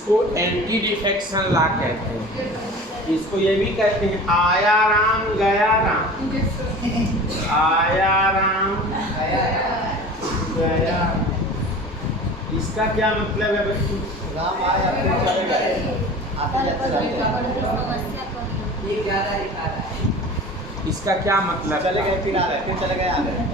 इसको anti defection law कहते हैं। इसको ये भी कहते हैं आया राम गया राम, आया राम गया। इसका क्या मतलब है बच्चों? राम आया फिर चले गए, आते जाते रहते हैं। इसका क्या मतलब? चले गए फिर आ गए, फिर चले गए आ गए।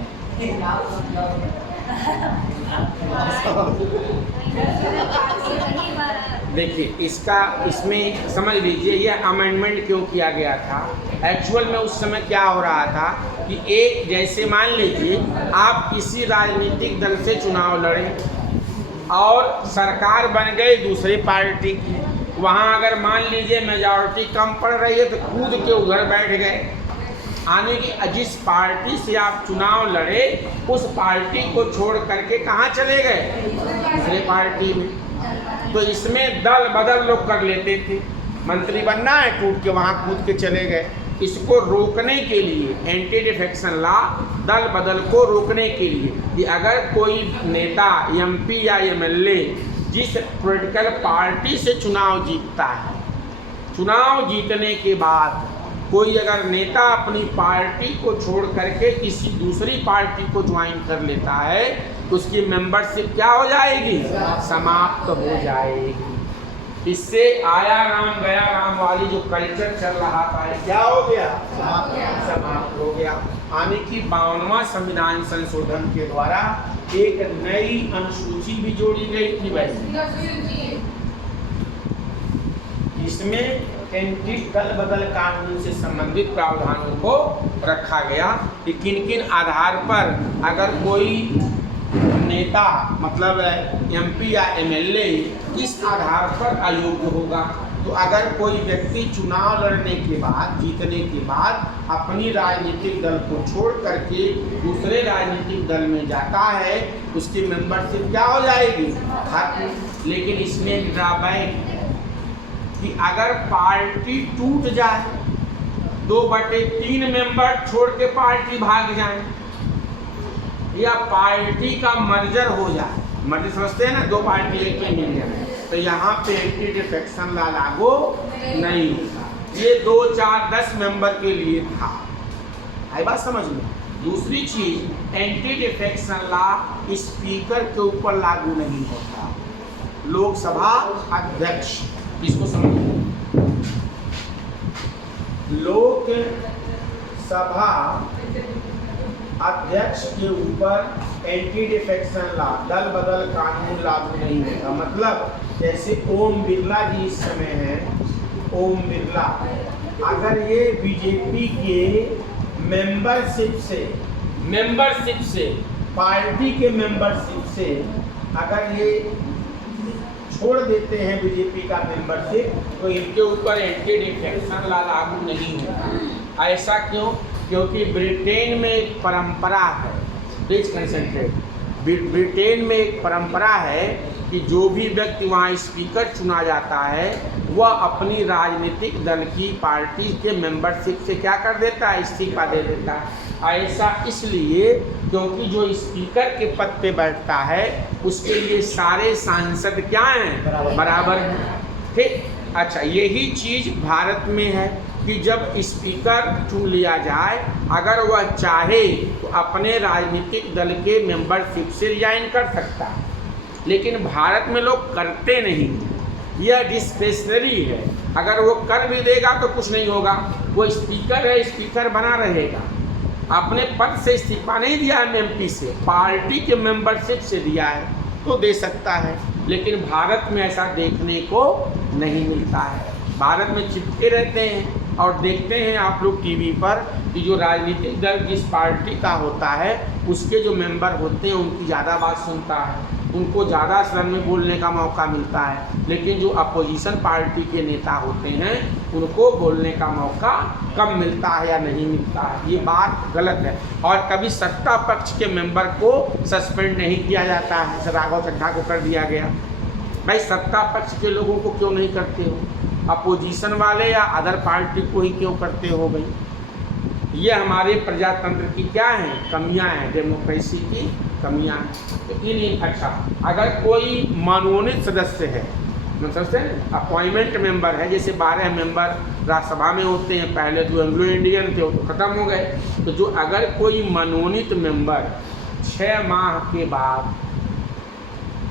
देखिए इसमें समझ लीजिए ये अमेंडमेंट क्यों किया गया था। एक्चुअल में उस समय क्या हो रहा था कि एक जैसे मान लीजिए आप किसी राजनीतिक दल से चुनाव लड़े और सरकार बन गई दूसरी पार्टी की, वहाँ अगर मान लीजिए मेजॉरिटी कम पड़ रही है तो कूद के उधर बैठ गए। आने की जिस पार्टी से आप चुनाव लड़े उस पार्टी को छोड़ करके कहाँ चले गए? दूसरे पार्टी में। तो इसमें दल बदल लोग कर लेते थे, मंत्री बनना है टूट के वहाँ कूद के चले गए। इसको रोकने के लिए एंटी डिफेक्शन लॉ, दल बदल को रोकने के लिए कि अगर कोई नेता एमपी या एमएलए जिस पॉलिटिकल पार्टी से चुनाव जीतता है, चुनाव जीतने के बाद कोई अगर नेता अपनी पार्टी को छोड़ करके किसी दूसरी पार्टी को ज्वाइन कर लेता है तो उसकी मेंबरशिप क्या हो जाएगी? समाप्त हो जाएगी। इससे आया राम गया राम वाली जो कल्चर चल रहा था क्या हो गया? समाप्त हो गया। आने की 52वां संविधान संशोधन के द्वारा एक नई अनुसूची भी जोड़ी गई थी भाई। इसमें एंटी दल बदल कानून से संबंधित प्रावधानों को रखा गया कि किन किन आधार पर अगर कोई नेता मतलब एमपी या एमएलए इस आधार पर अयोग्य होगा। तो अगर कोई व्यक्ति चुनाव लड़ने के बाद, जीतने के बाद अपनी राजनीतिक दल को छोड़ करके दूसरे राजनीतिक दल में जाता है उसकी मेंबरशिप क्या हो जाएगी? खत्म। लेकिन इसमें ड्रॉबैक कि अगर पार्टी टूट जाए, 2/3 मेंबर छोड़ के पार्टी भाग जाए या पार्टी का मर्जर हो जाए, मर्जर समझते हैं ना, 2 पार्टी एक में मिल जाए, तो यहाँ पे एंटी डिफेक्शन लॉ लागू नहीं होगा। ये 2, 4, 10 मेंबर के लिए था। आई बात समझ में? दूसरी चीज एंटी डिफेक्शन लॉ स्पीकर के ऊपर लागू नहीं होता। लोकसभा अध्यक्ष, इसको समझिए, लोकसभा अध्यक्ष के ऊपर एंटी डिफेक्शन लॉ, दल बदल कानून लागू नहीं होता। मतलब जैसे ओम बिरला जी इस समय हैं, ओम बिरला अगर ये बीजेपी के मेंबरशिप से पार्टी के मेंबरशिप से अगर ये छोड़ देते हैं बीजेपी का मेंबरशिप तो इनके ऊपर एंटी डिफेक्शन लॉ लागू नहीं होगा। ऐसा क्यों? क्योंकि ब्रिटेन में एक परंपरा है, प्लीज कंसंट्रेट, ब्रिटेन में एक परंपरा है कि जो भी व्यक्ति वहाँ स्पीकर चुना जाता है वह अपनी राजनीतिक दल की पार्टी के मेंबरशिप से क्या कर देता है? इस्तीफा दे देता है। ऐसा इसलिए क्योंकि जो स्पीकर के पद पे बैठता है उसके लिए सारे सांसद क्या हैं? बराबर हैं। ठीक, अच्छा, यही चीज़ भारत में है कि जब स्पीकर चुन लिया जाए, अगर वह चाहे तो अपने राजनीतिक दल के मेंबरशिप से रिजाइन कर सकता है, लेकिन भारत में लोग करते नहीं। यह डिस्क्रेशनरी है। अगर वो कर भी देगा तो कुछ नहीं होगा, वो स्पीकर है, स्पीकर बना रहेगा। अपने पद से इस्तीफा नहीं दिया है एमपी से, पार्टी के मेंबरशिप से दिया है तो दे सकता है। लेकिन भारत में ऐसा देखने को नहीं मिलता है। भारत में चिपके रहते हैं और देखते हैं आप लोग टीवी पर कि जो राजनीतिक दल जिस पार्टी का होता है उसके जो मेंबर होते हैं उनकी ज़्यादा बात सुनता है, उनको ज़्यादा सदन में बोलने का मौका मिलता है। लेकिन जो अपोजिशन पार्टी के नेता होते हैं उनको बोलने का मौका कम मिलता है या नहीं मिलता है। ये बात गलत है। और कभी सत्ता पक्ष के मेंबर को सस्पेंड नहीं किया जाता है। राघव चड्ढा को कर दिया गया। भाई सत्ता पक्ष के लोगों को क्यों नहीं करते हो? अपोजिशन वाले या अदर पार्टी को ही क्यों करते हो भाई? ये हमारे प्रजातंत्र की क्या हैं? कमियां हैं, डेमोक्रेसी की कमियां हैं। लेकिन अच्छा, अगर कोई मनोनीत सदस्य है समझते हैं। अपॉइंटमेंट मेंबर है, जैसे 12 मेंबर राज्यसभा में होते हैं, पहले जो एंग्लो इंडियन थे वो तो ख़त्म हो गए। तो जो अगर कोई मनोनीत मेंबर 6 माह के बाद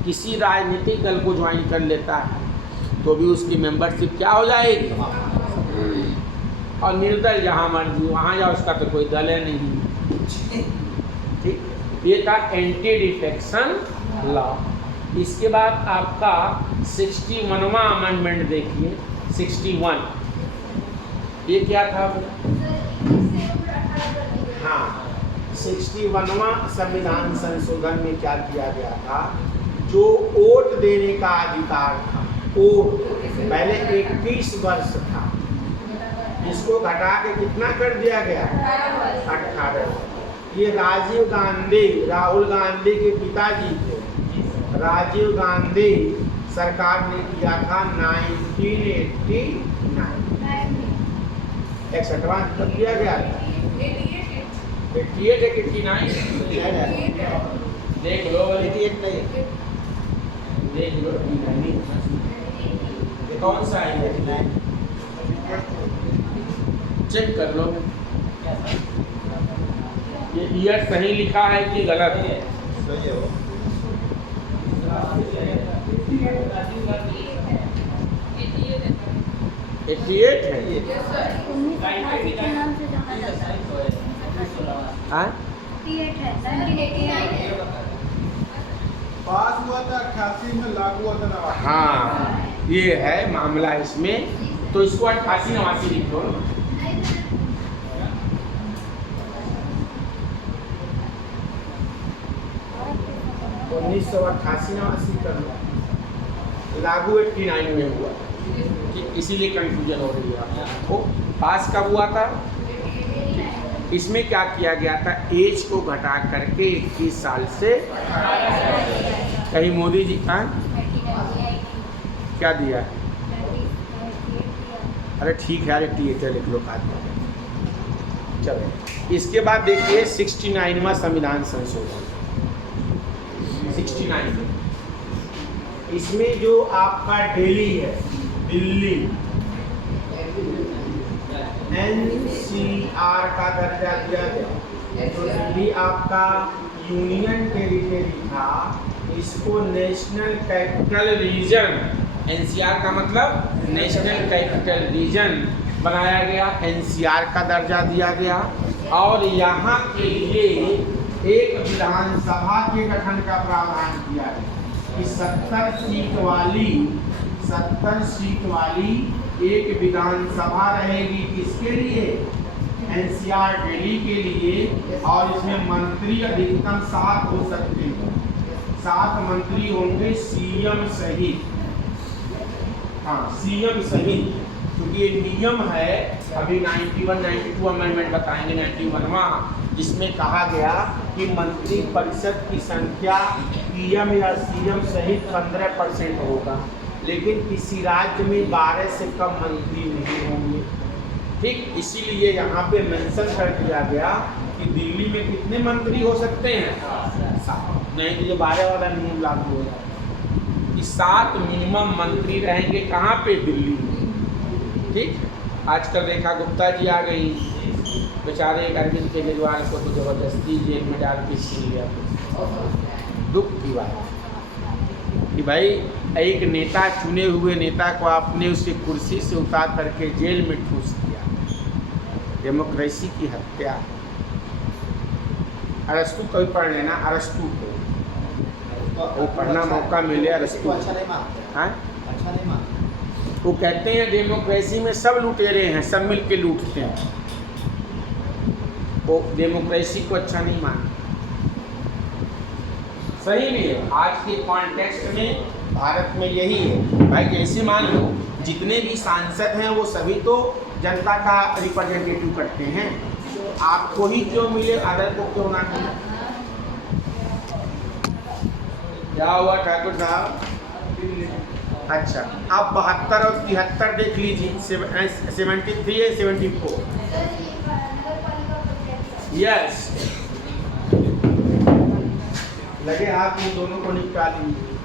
किसी राजनीतिक दल को ज्वाइन कर लेता है तो भी उसकी मेंबरशिप क्या हो जाएगी, और निर्दल जहाँ मर्जी वहाँ जाओ, उसका तो कोई दल है नहीं। ठीक, ये था एंटी डिफेक्शन लॉ। इसके बाद आपका 61वां अमेंडमेंट देखिए, 61। ये क्या था? हाँ, 61वां संविधान संशोधन में क्या किया गया था? जो वोट देने का अधिकार था, वोट पहले 21 वर्ष था, इसको घटा के कितना कर दिया गया? 18। ये राजीव गांधी, राहुल गांधी के पिताजी थे, राजीव गांधी सरकार ने किया था 1989। 61वां तब किया गया था, 88 देख लो, 88 नहीं, देख लो, ये कौन सा है? चेक कर लो, ये ईयर सही लिखा है कि गलत है? सही है। 88 है। हाँ? पास हुआ था 88 में, लागू हुआ था 89। हाँ, ये है मामला इसमें, तो इसको 88-89 लिखो। तो 1988-89 कर लो, लागू 89 में हुआ, इसीलिए कंफ्यूजन हो रही है आपको। पास कब हुआ था? इसमें क्या किया गया था? एज को घटा करके 21 साल से, कहीं मोदी जी का क्या दिया? अरे ठीक है, 88 लिख लो, काट लो। चलो, इसके बाद देखिए 69वां संविधान संशोधन, 69। इसमें जो आपका दिल्ली है, दिल्ली NCR का दर्जा दिया गया। तो दिल्ली आपका यूनियन टेरिटरी था, इसको नेशनल कैपिटल रीजन, NCR का मतलब नेशनल कैपिटल रीजन बनाया गया, NCR का दर्जा दिया गया। और यहाँ के लिए एक विधानसभा के गठन का प्रावधान किया गया कि 70 सीट वाली एक विधानसभा रहेगी। किसके लिए? NCR दिल्ली के लिए। और इसमें मंत्री अधिकतम 7 हो सकते हैं, 7 मंत्री होंगे CM सहित। हाँ, CM सहित, क्योंकि ये नियम है। अभी 91, 92 अमेंडमेंट बताएंगे, 91वां, जिसमें कहा गया कि मंत्री परिषद की संख्या PM या CM सहित 15% होगा, लेकिन किसी राज्य में 12 से कम मंत्री नहीं होंगे। ठीक, इसीलिए यहाँ पे मेंशन कर दिया गया कि दिल्ली में कितने मंत्री हो सकते हैं? 7। नहीं तो जो 12 वाला नियम लागू हो जाएगा कि 7 मिनिमम मंत्री रहेंगे। कहाँ पे? दिल्ली में। ठीक, आजकल रेखा गुप्ता जी आ गई, बेचारे अरविंद केजरीवाल को तो जबरदस्ती जेल में डाल के छीन लिया। दुख की बात कि भाई एक नेता, चुने हुए नेता को आपने उसकी कुर्सी से उतार करके जेल में ठूस दिया। डेमोक्रेसी की हत्या। अरस्तु कभी पढ़ लेना, अरस्तु को वो पढ़ना मौका मिले। अरस्तु अच्छा नहीं मानते, हाँ, अच्छा नहीं मानते। वो कहते हैं डेमोक्रेसी में सब लुटेरे हैं, सब मिल के लूटते हैं। वो डेमोक्रेसी को अच्छा नहीं मानते। सही भी है, आज के कॉन्टेक्स्ट में भारत में यही है भाई। जैसे मान लो जितने भी सांसद हैं वो सभी तो जनता का रिप्रेजेंटेटिव करते हैं। आपको ही क्यों मिले, अदर को क्यों ना मिले? क्या हुआ ठाकुर साहब? अच्छा, अब 72 और 73 देख लीजिए, 73 है, 74। यस, लगे हाथ में दोनों को निपटा लीजिए।